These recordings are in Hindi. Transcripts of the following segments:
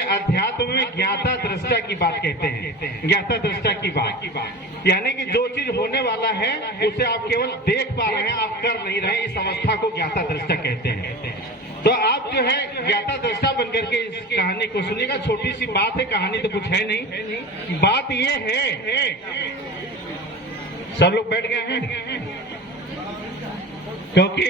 अध्यात्म में ज्ञाता दृष्टा की बात कहते हैं। ज्ञाता दृष्टा की बात यानी कि जो चीज होने वाला है उसे आप केवल देख पा रहे हैं, आप कर नहीं रहे, इस अवस्था को ज्ञाता दृष्टा कहते हैं। तो आप जो है ज्ञाता दृष्टा बनकर के इस कहानी को सुनिएगा। छोटी सी बात है, कहानी तो कुछ है नहीं। बात ये है, सब लोग बैठ गए हैं क्योंकि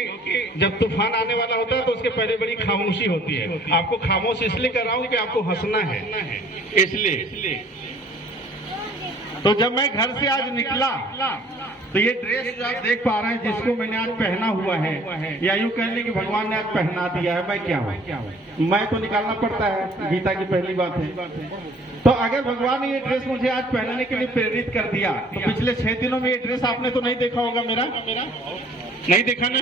जब तूफान आने वाला होता है तो उसके पहले बड़ी खामोशी होती है। आपको खामोश इसलिए कर रहा हूं कि आपको हंसना है, इसलिए। तो जब मैं घर से आज निकला तो ये ड्रेस जो आप देख पा रहे हैं जिसको मैंने आज पहना हुआ है, या यूं कह लें कि भगवान ने आज पहना दिया है, मैं क्या हूं? मैं तो निकालना पड़ता है, गीता की पहली बात है। तो अगर भगवान ने ये ड्रेस मुझे आज पहनने के लिए प्रेरित कर दिया तो पिछले 6 दिनों में ये ड्रेस आपने तो नहीं देखा होगा, मेरा नहीं देखा ना।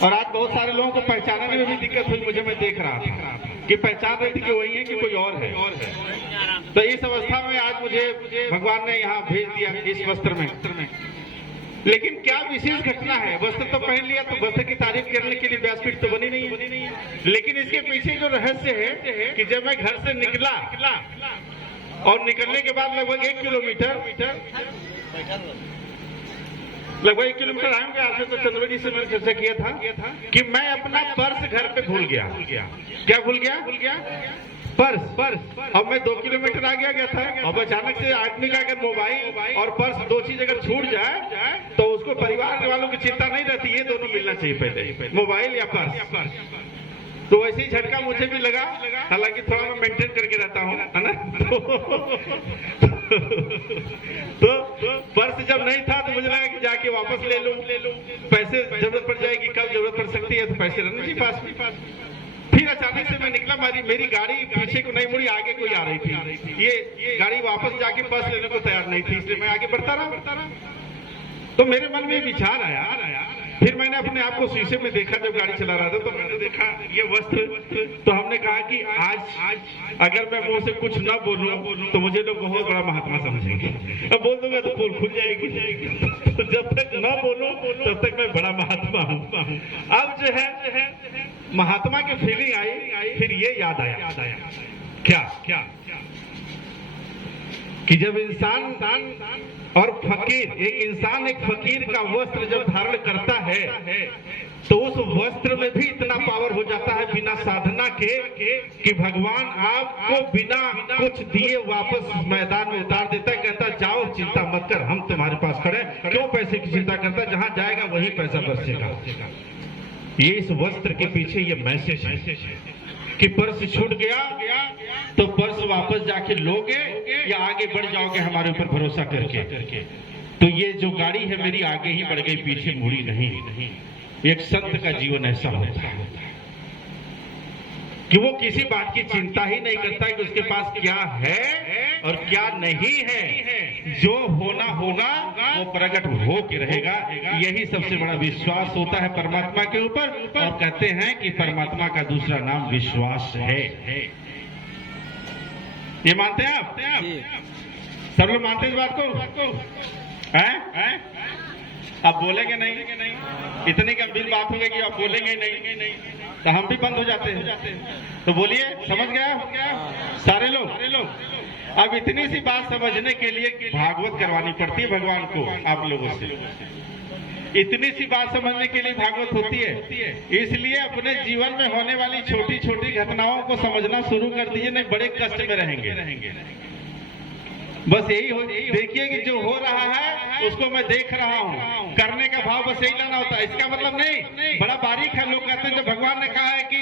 और आज बहुत सारे लोगों को पहचानने में भी दिक्कत हुई मुझे। मैं देख रहा था कि पहचान रही थी कि वही है कि कोई और है। तो इस अवस्था में आज मुझे भगवान ने यहाँ भेज दिया इस वस्त्र में। लेकिन क्या विशेष घटना है? वस्त्र तो पहन लिया तो वस्त्र की तारीफ करने के लिए व्यासपीठ तो बनी नहीं है। लेकिन इसके पीछे जो रहस्य है कि जब मैं घर से निकला और निकलने के बाद लगभग 1 किलोमीटर आएंगे। आपसे तो चंद्रवती से मैंने चर्चा किया था कि मैं अपना पर्स घर पे भूल गया। क्या भूल गया? पर्स। अब मैं 2 किलोमीटर आगे गया था। अब अचानक से आदमी का अगर मोबाइल और पर्स 2 चीज अगर छूट जाए तो उसको परिवार वालों की चिंता नहीं रहती, ये दोनों मिलना चाहिए पहले, मोबाइल या पर्स। तो वैसे ही झटका मुझे भी लगा, हालांकि थोड़ा मैं मेंटेन करके रहता हूँ, है ना। तो पर्स जब नहीं था तो मुझे लगा कि जाके वापस ले लूं। पैसे जरूरत पड़ जाएगी, कब जरूरत पड़ सकती है, तो पैसे रहने चाहिए पास। फिर अचानक से मैं निकला, मेरी गाड़ी पीछे को नहीं मुड़ी, आगे कोई आ रही थी। ये गाड़ी वापस जाके पर्स लेने को तैयार नहीं थी, इसलिए मैं आगे बढ़ता रहा। तो मेरे मन में विचार आया। फिर मैंने अपने आप को शीशे में देखा जब गाड़ी चला रहा था, तो मैंने देखा ये वस्त्र। तो हमने कहा कि आज अगर मैं मुंह से कुछ न बोलूं तो मुझे लोग बहुत बड़ा महात्मा समझेंगे। अब बोल दूंगा तो पोल खुल जाएगी। तो जब तक न बोलूं तब तक मैं बड़ा महात्मा हूं। अब जो है महात्मा की फीलिंग आई, फिर ये याद आया क्या कि जब इंसान और फकीर, एक फकीर का वस्त्र जब धारण करता है तो उस वस्त्र में भी इतना पावर हो जाता है बिना साधना के कि भगवान आपको बिना कुछ दिए वापस मैदान में उतार देता है। कहता जाओ, चिंता मत कर, हम तुम्हारे पास खड़े। क्यों पैसे की चिंता करता? जहां जाएगा वही पैसा बरसेगा। ये इस वस्त्र के पीछे ये मैसेज है कि पर्स छूट गया तो पर्स वापस जाके लोगे या आगे बढ़ जाओगे हमारे ऊपर भरोसा करके। तो ये जो गाड़ी है मेरी आगे ही बढ़ गई, पीछे मुड़ी नहीं। एक संत का जीवन ऐसा होता है कि वो किसी बात की चिंता ही नहीं करता कि उसके पास क्या है और क्या नहीं है। जो होना होगा वो प्रकट हो के रहेगा। यही सबसे बड़ा विश्वास होता है परमात्मा के ऊपर। और कहते हैं कि परमात्मा का दूसरा नाम विश्वास है। ये मानते हैं आप? सब लोग मानते हैं इस बात को? हैं? आप बोलेंगे नहीं? इतनी गंभीर बात हो गई कि आप बोलेंगे नहीं तो हम भी बंद हो जाते हैं। तो बोलिए, समझ गया सारे लोग? अब इतनी सी बात समझने के लिए भागवत करवानी पड़ती है भगवान को आप लोगों से। इतनी सी बात समझने के लिए भागवत होती है। इसलिए अपने जीवन में होने वाली छोटी छोटी घटनाओं को समझना शुरू कर दीजिए, नहीं बड़े कष्ट में रहेंगे। बस यही देखिए कि जो हो रहा है उसको मैं देख रहा हूँ, करने का भाव बस यही लाना होता है। इसका मतलब नहीं, बड़ा बारीक है। लोग कहते हैं जब भगवान ने कहा है कि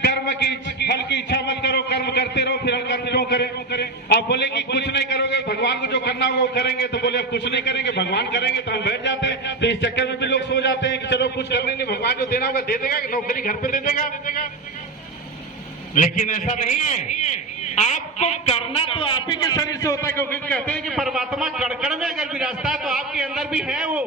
कर्म की फल की इच्छा मत करो, कर्म करते रहो, फिर हम कर्म क्यों करें? आप बोले कि कुछ नहीं करोगे, भगवान को जो करना होगा वो करेंगे, तो बोले अब कुछ नहीं करेंगे, भगवान करेंगे, तो हम बैठ जाते हैं। तो इस चक्कर में भी लोग सो जाते हैं कि चलो कुछ करने नहीं, भगवान जो देना होगा दे देगा, नौकरी घर पे दे देगा। लेकिन ऐसा नहीं है। आपको करना तो आप ही के शरीर से होता है, क्योंकि कहते हैं कि परमात्मा कण में अगर विराजता है तो आपके अंदर भी है वो,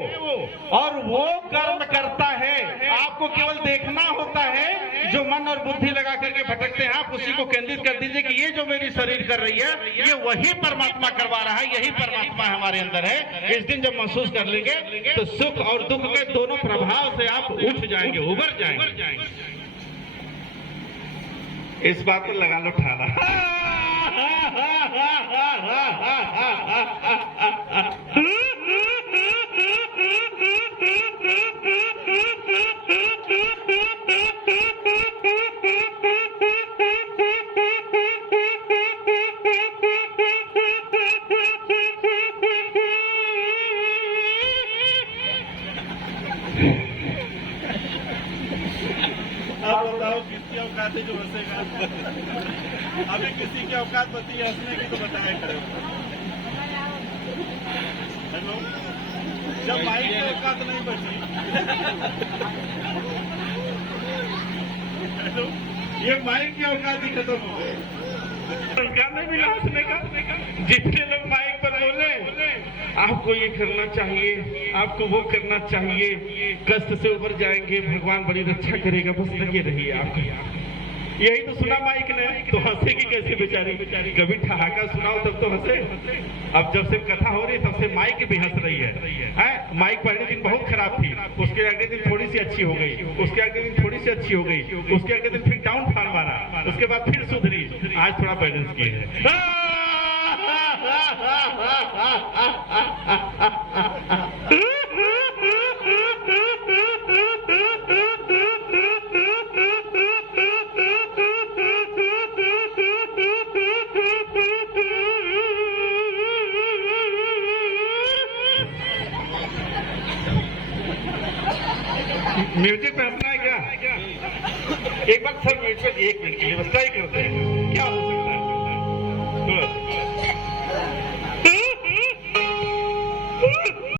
और वो कर्म करता है। आपको केवल देखना होता है। जो मन और बुद्धि लगा करके भटकते हैं आप उसी को केंद्रित कर दीजिए कि ये जो मेरी शरीर कर रही है ये वही परमात्मा करवा रहा है, यही परमात्मा हमारे अंदर है। इस दिन जब महसूस कर लेंगे तो सुख और दुख के दोनों प्रभाव से आप उठ जाएंगे, उबर जाएंगे। इस बात को लगा लो ठाना। आप बताओ किसकी औकात है जो हंसेगा? अभी किसी की औकात बची है हंसने की तो बताया करो। हेलो, जब माइक की औकात नहीं बची। हेलो, ये माइक की औकात ही खत्म हो गई। क्या नहीं मिला हंसने का? जितने लोग माइक पर बोले आपको ये करना चाहिए, आपको वो करना चाहिए, कष्ट से ऊपर जाएंगे, भगवान बड़ी रक्षा करेगा, बस लगे रहिए आप। यही तो सुना माइक ने, तो हंसेगी कैसे बेचारी? कभी ठहाका सुनाओ तब तो हंसे। अब जब से कथा हो रही तब से माइक भी हंस रही है। माइक पहले दिन बहुत खराब थी, उसके अगले दिन थोड़ी सी अच्छी हो गई, उसके अगले दिन थोड़ी सी अच्छी हो गई, उसके अगले दिन फिर डाउन फॉल मारा, उसके बाद फिर सुधरी, आज थोड़ा बैलेंस की है। म्यूजिक पे हंसना है क्या? एक बार सर म्यूजिक पे 1 मिनट के लिए बस ट्राई करते हैं।